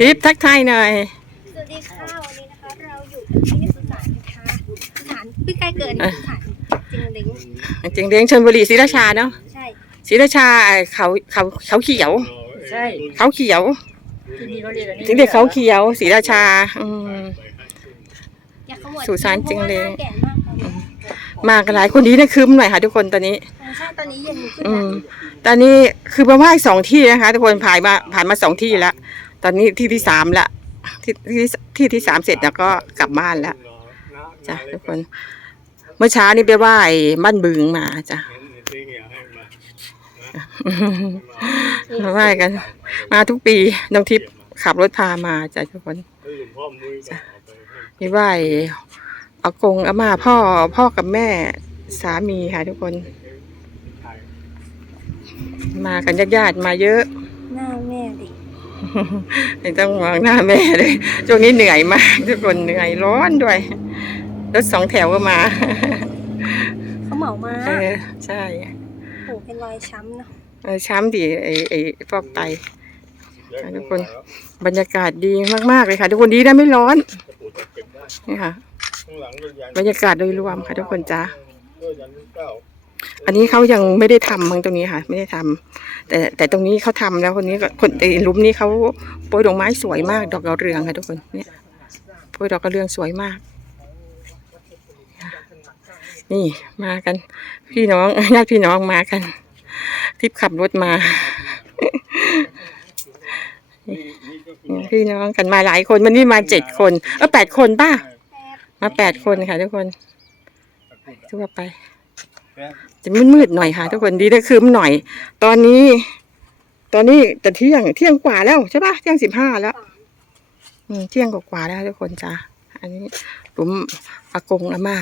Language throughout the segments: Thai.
จิ๊บทักทายหน่อยสวัสดีค่ะวันนี้นะคะเราอยู่ที่สุสานนะคะสุสานพี่ใกล้เกินสุสานจริงเล้งจริงเลี้ยงชลบุรีศรีราชาเนาะใช่ศรีราชาเขาเขียวใช่เขาเขียวที่นี่เขาเรียกอันนี้ ถึงเด็กเขาเขียวศรีราชาอยากขโมย สุสานจริงเล้ง แก่มากตอนนี้ มากันหลายคนดีนะคืมหน่อยค่ะทุกคนตอนนี้ใช่ตอนนี้เย็นขึ้นแล้ว ตอนนี้คือมาไหว้2 ที่นะคะทุกคนผ่านมา2 ที่แล้วตอนนี้ที่3ละที่ 3เสร็จแล้วก็กลับบ้านแล้วจ้ะทุกคนเมื่อเช้านี้ไปไหว้บ้านบึงมาจ้ะมาไหว้กันมาทุกปีน้องทิพย์ขับรถพามาจ้ะทุกคนจ้ะไปไหว้อากงอาม่าพ่อกับแม่สามีค่ะทุกคนมากันญาติมาเยอะหน้าแม่ดิ ไม่ต้องมองหน้าแม่เลยช่วงนี้เหนื่อยมากทุกคนเหนื่อยร้อนด้วยรถ2 แถวก็มา เขาเหมามาใช่โอ้เป็นรอยช้ำเนาะช้ำดิไอ้ฟอกไตทุกคนบรรยากาศดีมากๆเลยค่ะทุกคนดีได้ไม่ร้อนนี่ค่ะบรรยากาศโดยรวมค่ะทุกคนจ้าอันนี้เขายังไม่ได้ทำตรงนี้ค่ะไม่ได้ทำแต่ตรงนี้เขาทำแล้วคนนี้คนหลุมนี้เขาโปรยดอกไม้สวยมากดอกดาวเรืองค่ะทุกคนเนี่ยโปรยดอกดาวเรืองสวยมากนี่มากันพี่น้องญาติพี่น้องมากันทิพย์ขับรถมาพี่น้องกันมาหลายคนวันนี้มา7 คน8 คนป่ะมา8 คนค่ะทุกคนทั่วไปจะมืดหน่อยค่ะทุกคนดีได้คืมหน่อยตอนนี้แต่เที่ยงกว่าแล้วใช่ป่ะเที่ยง15แล้วเที่ยงกว่าแล้วทุกคนจ้าอันนี้ผมอากงอาม่า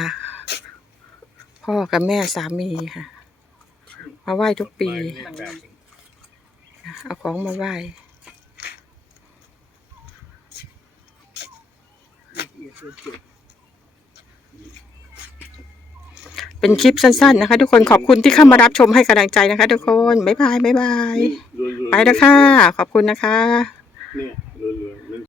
พ่อกับแม่สามีค่ะมาไหว้ทุกปีเอาของมาไหว้เป็นคลิปสั้นๆนะคะทุกคนขอบคุณที่เข้ามารับชมให้กำลังใจนะคะทุกคนบ๊ายบายไปแล้วค่ะขอบคุณนะคะ